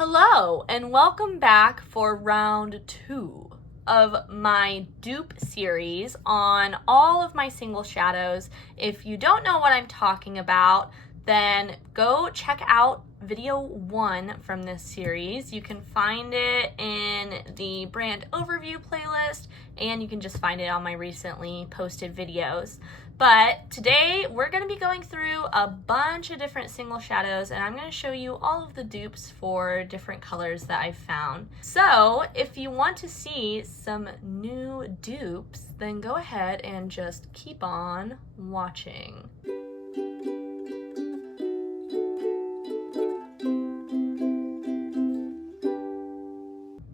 Hello and welcome back for round 2 of my dupe series on all of my single shadows. If you don't know what I'm talking about, then go check out video 1 from this series. You can find it in the brand overview playlist, and you can just find it on my recently posted videos. But today we're going to be going through a bunch of different single shadows, and I'm going to show you all of the dupes for different colors that I've found. So if you want to see some new dupes, then go ahead and just keep on watching.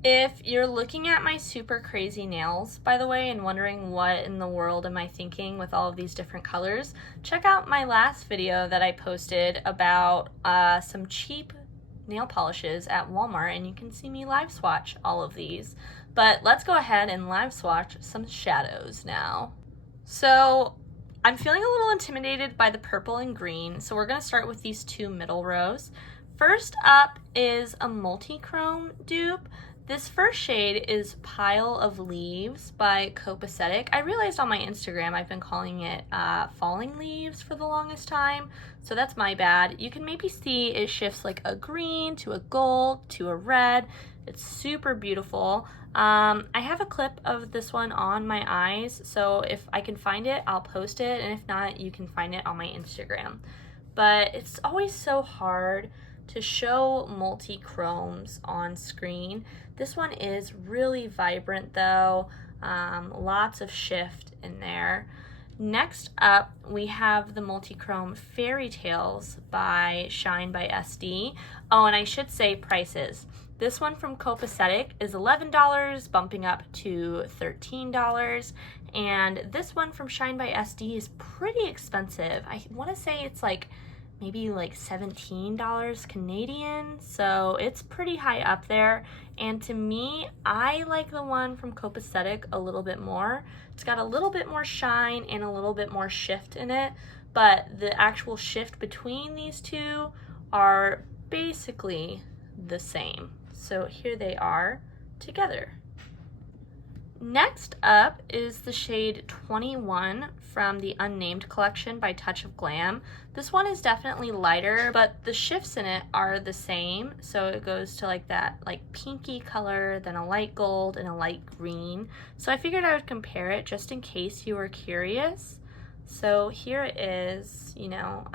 If you're looking at my super crazy nails, by the way, and wondering what in the world am I thinking with all of these different colors, check out my last video that I posted about some cheap nail polishes at Walmart, and you can see me live swatch all of these. But let's go ahead and live swatch some shadows now. So I'm feeling a little intimidated by the purple and green, so we're going to start with these two middle rows. First up is a Multichrome dupe. This first shade is Pile of Leaves by Copacetic. I realized on my Instagram I've been calling it Falling Leaves for the longest time, so that's my bad. You can maybe see it shifts like a green to a gold to a red. It's super beautiful. I have a clip of this one on my eyes, so if I can find it, I'll post it, and if not, you can find it on my Instagram. But it's always so hard to show multi-chromes on screen. This one is really vibrant though, lots of shift in there. Next up, we have the Multichrome Fairy Tales by Shine by SD. Oh, and I should say prices. This one from Copacetic is $11, bumping up to $13. And this one from Shine by SD is pretty expensive. I want to say it's like maybe like $17 Canadian, so it's pretty high up there. And to me, I like the one from Copacetic a little bit more. It's got a little bit more shine and a little bit more shift in it, but the actual shift between these two are basically the same. So here they are together. Next up is the shade 21 from the Unnamed collection by Touch of Glam. This one is definitely lighter, but the shifts in it are the same. So it goes to like that like pinky color, then a light gold and a light green. So I figured I would compare it just in case you were curious. So here it is, you know,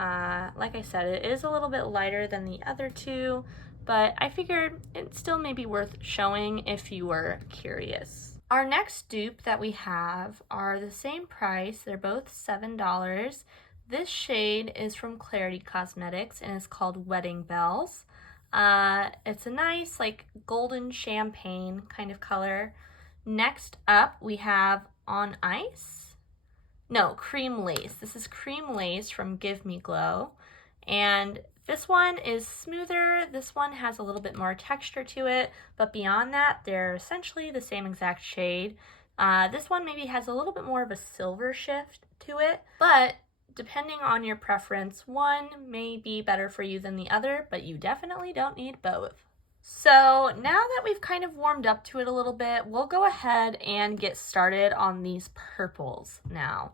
like I said, it is a little bit lighter than the other two, but I figured it still may be worth showing if you were curious. Our next dupe that we have are the same price. They're both $7. This shade is from Clarity Cosmetics and is called Wedding Bells. It's a nice like golden champagne kind of color. Next up we have On Ice. No, Cream Lace. This is Cream Lace from Give Me Glow. And this one is smoother. This one has a little bit more texture to it, but beyond that, they're essentially the same exact shade. This one maybe has a little bit more of a silver shift to it, but depending on your preference, one may be better for you than the other, but you definitely don't need both. So now that we've kind of warmed up to it a little bit, we'll go ahead and get started on these purples now.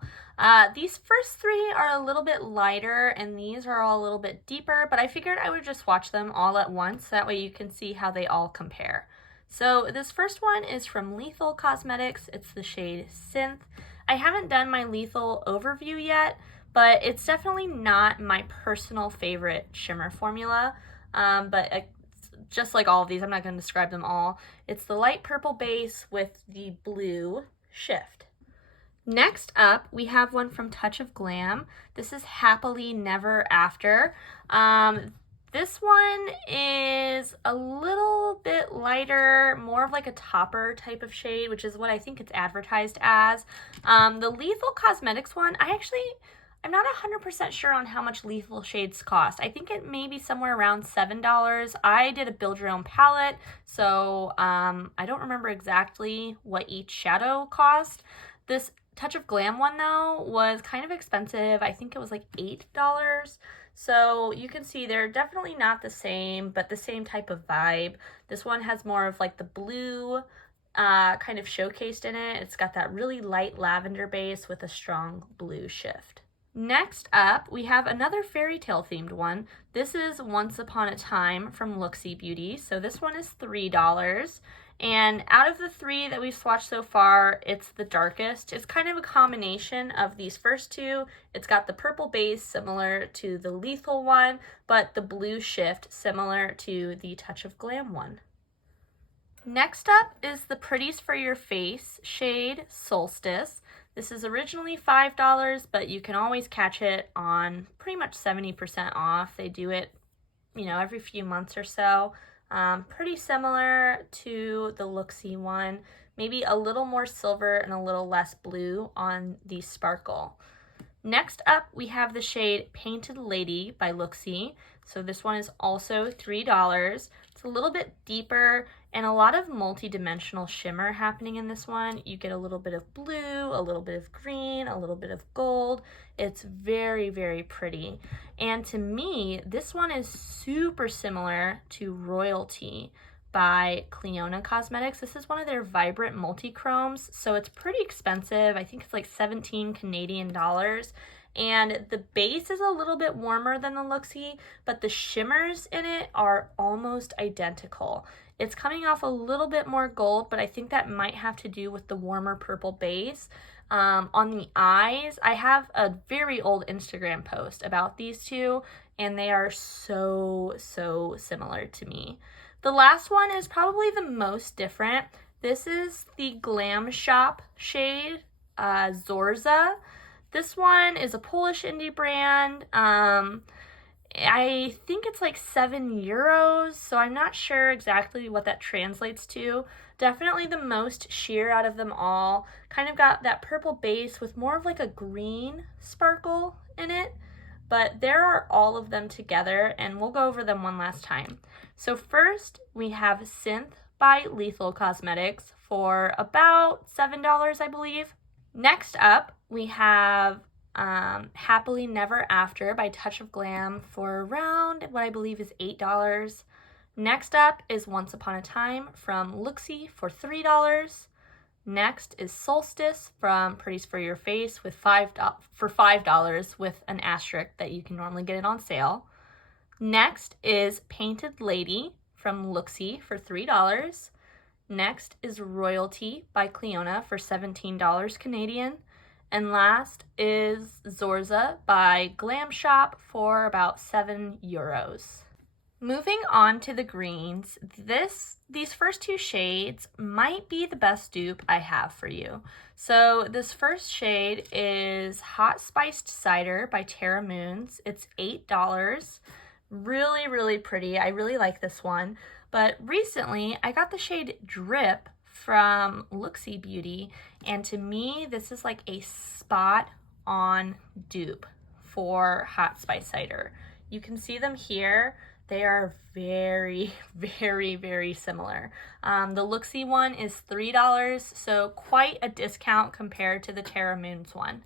These first three are a little bit lighter and these are all a little bit deeper, but I figured I would just watch them all at once. That way you can see how they all compare. So this first one is from Lethal Cosmetics. It's the shade Synth. I haven't done my Lethal overview yet, but it's definitely not my personal favorite shimmer formula, but just like all of these, I'm not going to describe them all. It's the light purple base with the blue shift. Next up, we have one from Touch of Glam. This is Happily Never After. This one is a little bit lighter, more of like a topper type of shade, which is what I think it's advertised as. The Lethal Cosmetics one, I'm not 100% sure on how much Lethal shades cost. I think it may be somewhere around $7. I did a build your own palette, so I don't remember exactly what each shadow cost. This Touch of Glam one though was kind of expensive. I think it was like $8. So you can see they're definitely not the same, but the same type of vibe. This one has more of like the blue kind of showcased in it. It's got that really light lavender base with a strong blue shift. Next up, we have another fairy tale themed one. This is Once Upon a Time from Looksy Beauty. So this one is $3. And out of the three that we've swatched so far, it's the darkest. It's kind of a combination of these first two. It's got the purple base similar to the Lethal one, but the blue shift similar to the Touch of Glam one. Next up is the Pretties for Your Face shade Solstice. This is originally $5, but you can always catch it on pretty much 70% off. They do it, every few months or so. Pretty similar to the Looksy one, maybe a little more silver and a little less blue on the sparkle. Next up, we have the shade Painted Lady by Looksy. So this one is also $3. It's a little bit deeper and a lot of multi-dimensional shimmer happening in this one. You get a little bit of blue, a little bit of green, a little bit of gold. It's very, very pretty. And to me, this one is super similar to Royalty by Clionadh Cosmetics. This is one of their vibrant multi-chromes, so it's pretty expensive. I think it's like 17 Canadian dollars. And the base is a little bit warmer than the Looksy, but the shimmers in it are almost identical. It's coming off a little bit more gold, but I think that might have to do with the warmer purple base. On the eyes, I have a very old Instagram post about these two, and they are so similar to me. The last one is probably the most different. This is the Glam Shop shade, Zorza. This one is a Polish indie brand. I think it's like €7, so I'm not sure exactly what that translates to. Definitely the most sheer out of them all. Kind of got that purple base with more of like a green sparkle in it. But there are all of them together, and we'll go over them one last time. So first, we have Synth by Lethal Cosmetics for about $7, I believe. Next up, we have Happily Never After by Touch of Glam for around what I believe is $8. Next up is Once Upon a Time from Looksy for $3. Next is Solstice from Pretties for Your Face for $5 with an asterisk that you can normally get it on sale. Next is Painted Lady from Looksy for $3. Next is Royalty by Clionadh for $17 Canadian. And last is Zorza by Glam Shop for about €7. Moving on to the greens, these first two shades might be the best dupe I have for you. So this first shade is Hot Spiced Cider by Terra Moons. It's $8. Really pretty. I really like this one. But recently, I got the shade Drip from Looksy Beauty, and to me, this is like a spot-on dupe for Hot Spice Cider. You can see them here. They are very similar. The Looksy one is $3, so quite a discount compared to the Terra Moons one.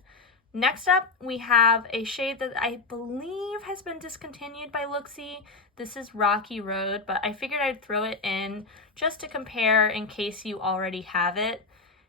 Next up, we have a shade that I believe has been discontinued by Looksy. This is Rocky Road, but I figured I'd throw it in just to compare in case you already have it.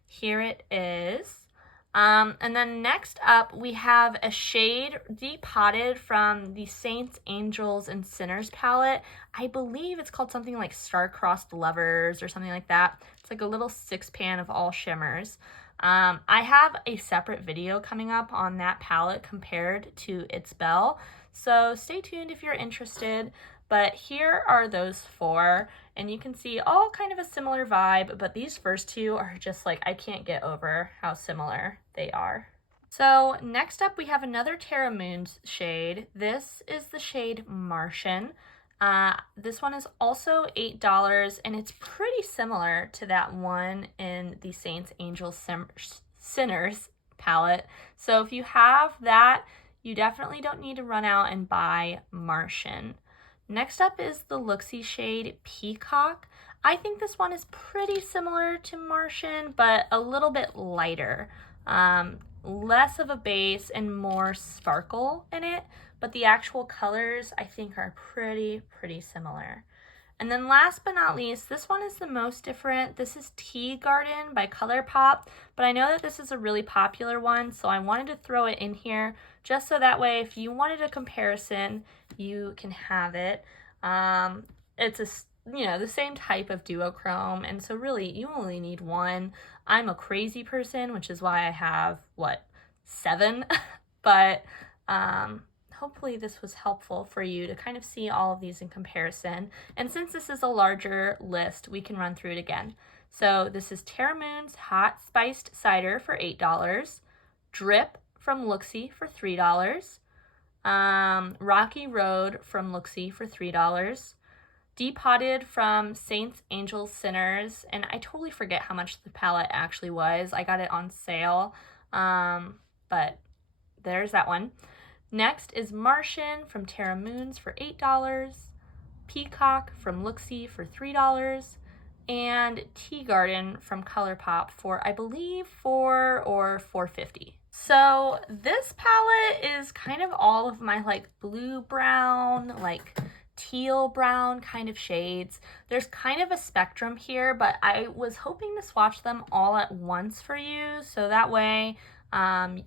Here it is. And then next up, we have a shade depotted from the Saints, Angels, and Sinners palette. I believe it's called something like Star-Crossed Lovers or something like that. It's like a little 6-pan of all shimmers. I have a separate video coming up on that palette compared to its Belle, so stay tuned if you're interested. But here are those four, and you can see all kind of a similar vibe, but these first two are just like, I can't get over how similar they are. So next up, we have another Terra Moons shade. This is the shade Martian. This one is also $8, and it's pretty similar to that one in the Saints, Angels, Sinners palette. So if you have that, you definitely don't need to run out and buy Martian. Next up is the Looksy shade Peacock. I think this one is pretty similar to Martian, but a little bit lighter. Less of a base and more sparkle in it, but the actual colors I think are pretty similar. And then last but not least, this one is the most different. This is Tea Garden by ColourPop, but I know that this is a really popular one, so I wanted to throw it in here just so that way if you wanted a comparison, you can have it. It's the same type of duochrome, and so really you only need one. I'm a crazy person, which is why I have, 7? But hopefully this was helpful for you to kind of see all of these in comparison. And since this is a larger list, we can run through it again. So this is Terra Moon's Hot Spiced Cider for $8, Drip from Looksy for $3, Rocky Road from Looksy for $3, Depotted from Saints, Angels, Sinners, and I totally forget how much the palette actually was. I got it on sale, but there's that one. Next is Martian from Terra Moons for $8, Peacock from Looksy for $3, and Tea Garden from ColourPop for, I believe, $4 or $4.50. So this palette is kind of all of my blue brown, teal brown kind of shades. There's kind of a spectrum here, but I was hoping to swatch them all at once for you, so that way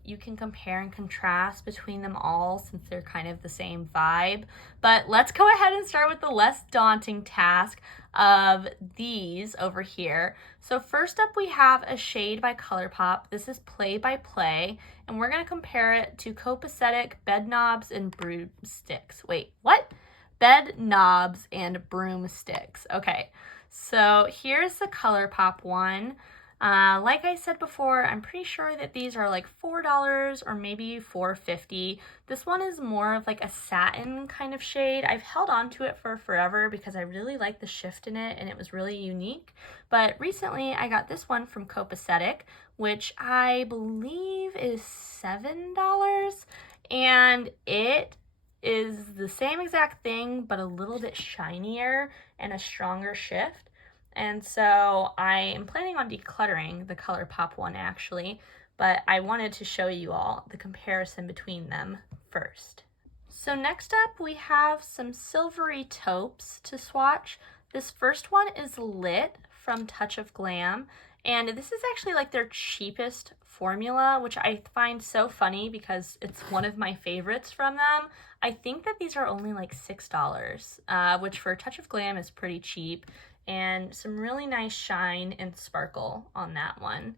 you can compare and contrast between them all since they're kind of the same vibe. But let's go ahead and start with the less daunting task of these over here. So first up we have a shade by ColourPop. This is Play by Play, and we're going to compare it to Copacetic Bed Knobs and Broomsticks. Wait, what? Bed Knobs and Broomsticks. Okay, so here's the ColourPop one. Like I said before, I'm pretty sure that these are $4 or maybe $4.50. This one is more of a satin kind of shade. I've held on to it for forever because I really like the shift in it and it was really unique. But recently I got this one from Copacetic, which I believe is $7, and it is the same exact thing but a little bit shinier and a stronger shift. And so I am planning on decluttering the ColourPop one actually, but I wanted to show you all the comparison between them first. So next up we have some silvery taupes to swatch. This first one is Lit from Touch of Glam, and this is actually their cheapest formula, which I find so funny because it's one of my favorites from them. I think that these are only $6, which for Touch of Glam is pretty cheap, and some really nice shine and sparkle on that one.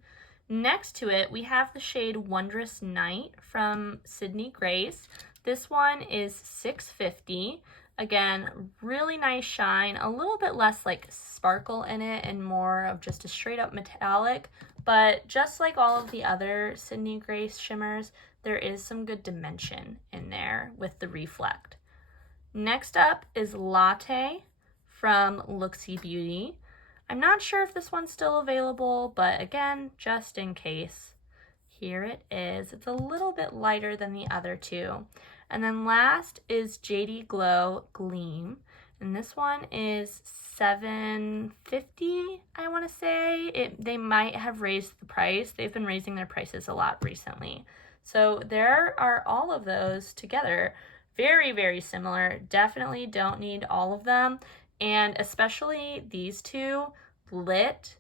Next to it, we have the shade Wondrous Night from Sydney Grace. This one is $6.50. Again, really nice shine, a little bit less sparkle in it and more of just a straight up metallic, but just like all of the other Sydney Grace shimmers, there is some good dimension in there with the reflect. Next up is Latte from Looksy Beauty. I'm not sure if this one's still available, but again, just in case, here it is. It's a little bit lighter than the other two. And then last is JD Glow Gleam, and this one is $7.50, I want to say. They might have raised the price. They've been raising their prices a lot recently. So there are all of those together. Very similar. Definitely don't need all of them. And especially these two, Lit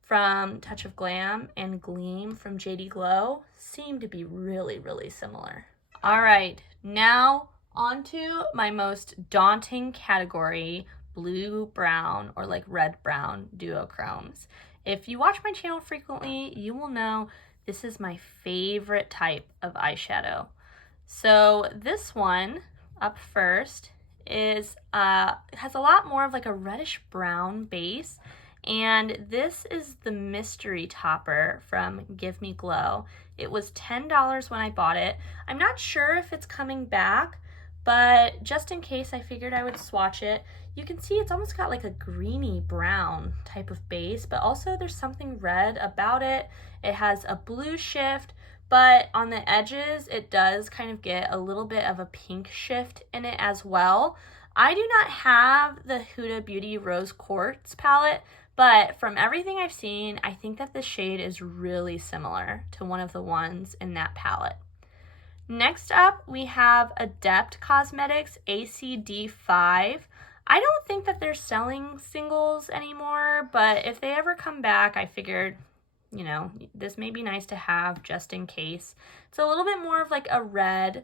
from Touch of Glam and Gleam from JD Glow, seem to be really similar. All right, now on to my most daunting category, blue-brown or red-brown duochromes. If you watch my channel frequently, you will know this is my favorite type of eyeshadow. So this one up first is has a lot more of a reddish brown base, and this is the Mystery Topper from Give Me Glow. It was $10 when I bought it. I'm not sure if it's coming back, but just in case, I figured I would swatch it. You can see it's almost got a greeny brown type of base, but also there's something red about it. It has a blue shift, but on the edges, it does kind of get a little bit of a pink shift in it as well. I do not have the Huda Beauty Rose Quartz palette, but from everything I've seen, I think that this shade is really similar to one of the ones in that palette. Next up, we have Adept Cosmetics ACD5. I don't think that they're selling singles anymore, but if they ever come back, I figured, you know, this may be nice to have just in case. It's a little bit more of like a red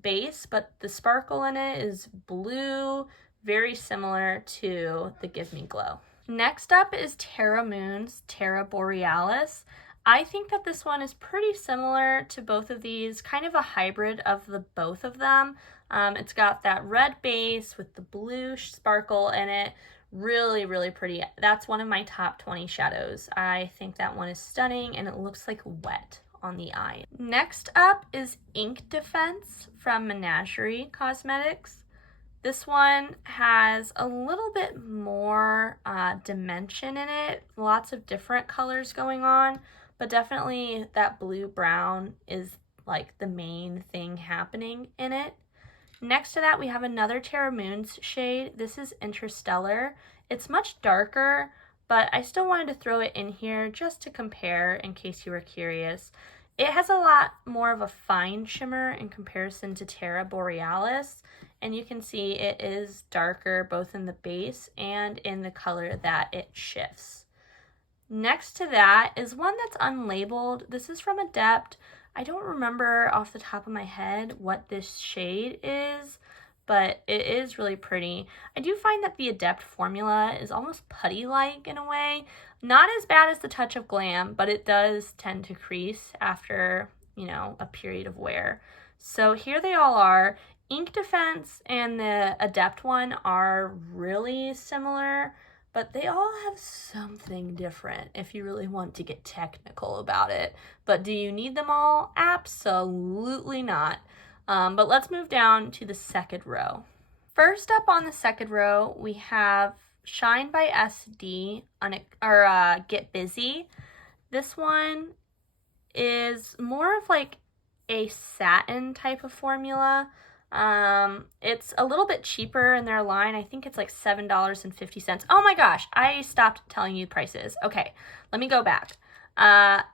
base, but the sparkle in it is blue, very similar to the Give Me Glow. Next up is Terra Moon's Terra Borealis. I think that this one is pretty similar to both of these, kind of a hybrid of the both of them. It's got that red base with the blue sparkle in it. Really, really pretty. That's one of my top 20 shadows. I think that one is stunning and it looks like wet on the eye. Next up is Ink Defense from Menagerie Cosmetics. This one has a little bit more dimension in it, lots of different colors going on, but definitely that blue-brown is like the main thing happening in it. Next to that, we have another Terra Moon's shade. This is Interstellar. It's much darker, but I still wanted to throw it in here just to compare in case you were curious. It has a lot more of a fine shimmer in comparison to Terra Borealis, and you can see it is darker both in the base and in the color that it shifts. Next to that is one that's unlabeled. This is from Adept. I don't remember off the top of my head what this shade is, but it is really pretty. I do find that the Adept formula is almost putty-like in a way. Not as bad as the Touch of Glam, but it does tend to crease after, you know, a period of wear. So here they all are. Ink Defense and the Adept one are really similar, but they all have something different if you really want to get technical about it. But do you need them all? Absolutely not. But let's move down to the second row. First up on the second row, we have Shine by SD Get Busy. This one is more of like a satin type of formula. It's a little bit cheaper in their line. I think it's like $7.50. Oh my gosh, I stopped telling you prices. Okay, let me go back. $10.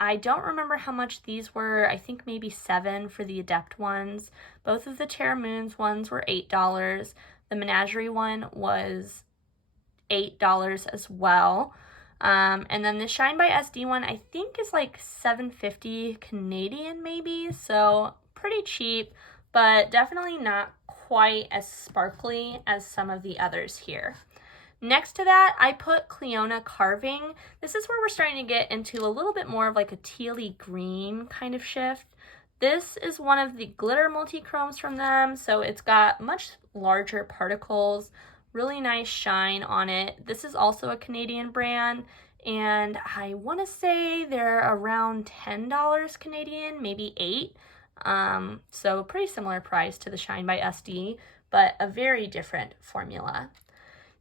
I don't remember how much these were. I think maybe $7 for the Adept ones. Both of the Terra Moons ones were $8. The Menagerie one was $8 as well. And then the Shine by SD one, I think is like $7.50 Canadian maybe. So pretty cheap, but definitely not quite as sparkly as some of the others here. Next to that, I put Cleona Carving. This is where we're starting to get into a little bit more of like a tealy green kind of shift. This is one of the glitter multi-chromes from them, so it's got much larger particles, really nice shine on it. This is also a Canadian brand, and I want to say they're around $10 Canadian, maybe $8. So pretty similar price to the Shine by SD, but a very different formula.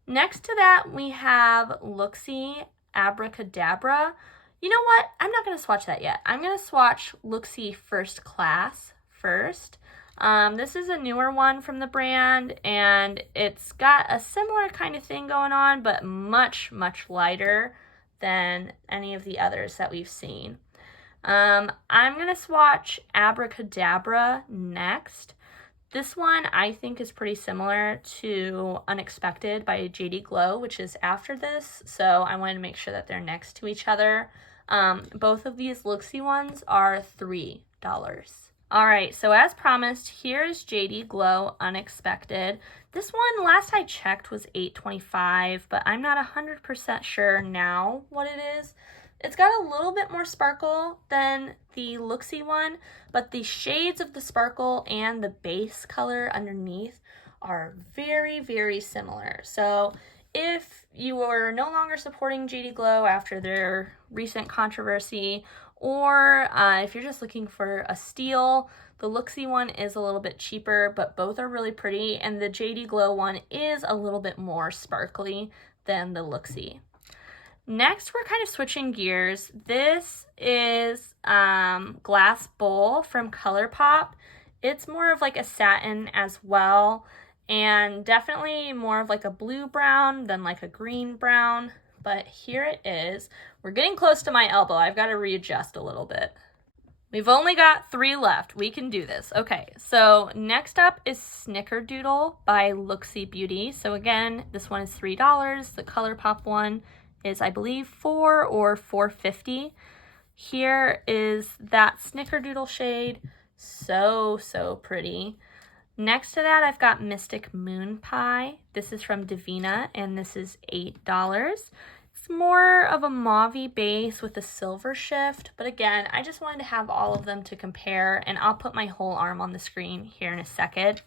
Next to that, we have Luxie Abracadabra. You know what? I'm not going to swatch that yet. I'm going to swatch Luxie First Class first. This is a newer one from the brand, and it's got a similar kind of thing going on, but much, much lighter than any of the others that we've seen. I'm going to swatch Abracadabra next. This one I think is pretty similar to Unexpected by JD Glow, which is after this, so I wanted to make sure that they're next to each other. Both of these Luxie ones are $3. All right, so as promised, here's JD Glow Unexpected. This one, last I checked, was $8.25, but I'm not 100% sure now what it is. It's got a little bit more sparkle than the Luxie one, but the shades of the sparkle and the base color underneath are very, very similar. So if you are no longer supporting JD Glow after their recent controversy, or if you're just looking for a steal, the Luxie one is a little bit cheaper, but both are really pretty, and the JD Glow one is a little bit more sparkly than the Luxie. Next, we're kind of switching gears. This is Glass Bowl from ColourPop. It's more of like a satin as well, and definitely more of like a blue brown than like a green brown. But here it is. We're getting close to my elbow. I've got to readjust a little bit. We've only got 3 left. We can do this. Okay, so next up is Snickerdoodle by Looksy Beauty. So again, this one is $3. The ColourPop one is, I believe, $4 or $4.50. Here is that Snickerdoodle shade. So pretty. Next to that, I've got Mystic Moon Pie. This is from Divina, and this is $8. It's more of a mauve-y base with a silver shift, but again, I just wanted to have all of them to compare, and I'll put my whole arm on the screen here in a second.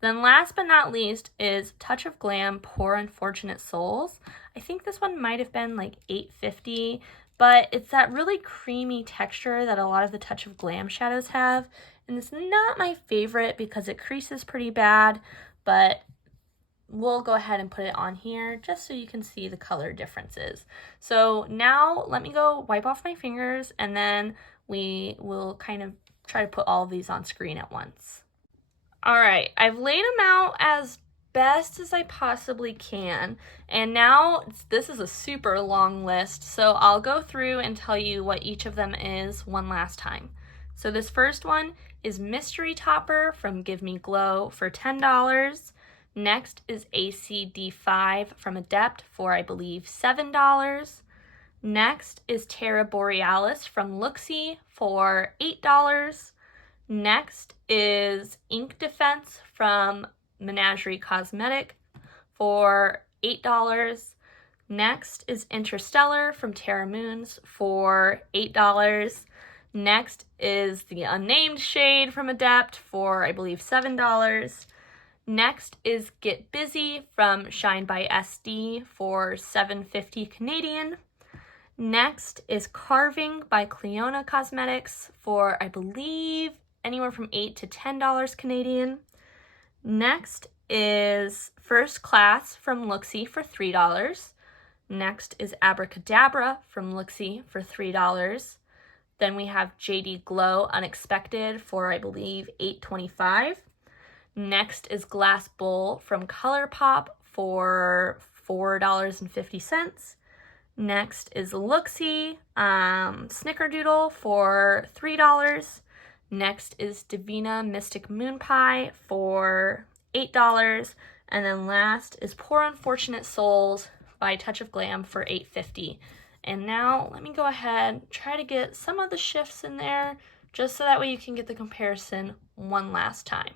Then last but not least is Touch of Glam Poor Unfortunate Souls. I think this one might have been like $8.50, but it's that really creamy texture that a lot of the Touch of Glam shadows have, and it's not my favorite because it creases pretty bad, but we'll go ahead and put it on here just so you can see the color differences. So now let me go wipe off my fingers, and then we will kind of try to put all of these on screen at once. All right, I've laid them out as best as I possibly can, and now this is a super long list, so I'll go through and tell you what each of them is one last time. So this first one is Mystery Topper from Give Me Glow for $10. Next is ACD5 from Adept for, I believe, $7. Next is Terra Borealis from Looksy for $8. Next is Ink Defense from Menagerie Cosmetic for $8. Next is Interstellar from Terra Moons for $8. Next is the Unnamed Shade from Adept for, I believe, $7. Next is Get Busy from Shine by SD for $7.50 Canadian. Next is Carving by Cleona Cosmetics for, I believe, anywhere from $8 to $10 Canadian. Next is First Class from Looksy for $3. Next is Abracadabra from Looksy for $3. Then we have JD Glow Unexpected for, I believe, $8.25. Next is Glass Bowl from ColourPop for $4.50. Next is Looksy Snickerdoodle for $3. Next is Divina Mystic Moon Pie for $8. And then last is Poor Unfortunate Souls by Touch of Glam for $8.50. And now let me go ahead, try to get some of the shifts in there, just so that way you can get the comparison one last time.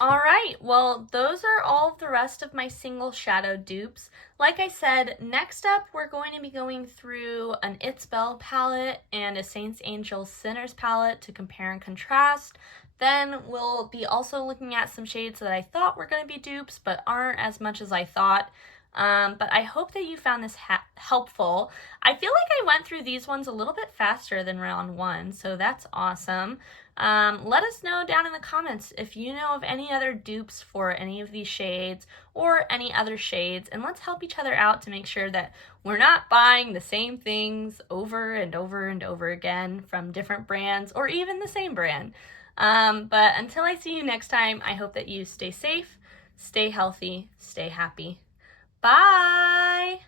All right, well, those are all of the rest of my single shadow dupes. Like I said, next up, we're going to be going through an It's Belle palette and a Saints, Angels, Sinners palette to compare and contrast. Then we'll be also looking at some shades that I thought were going to be dupes, but aren't as much as I thought. But I hope that you found this helpful. I feel like I went through these ones a little bit faster than round 1, so that's awesome. Let us know down in the comments if you know of any other dupes for any of these shades or any other shades, and let's help each other out to make sure that we're not buying the same things over and over and over again from different brands or even the same brand. But until I see you next time, I hope that you stay safe, stay healthy, stay happy. Bye!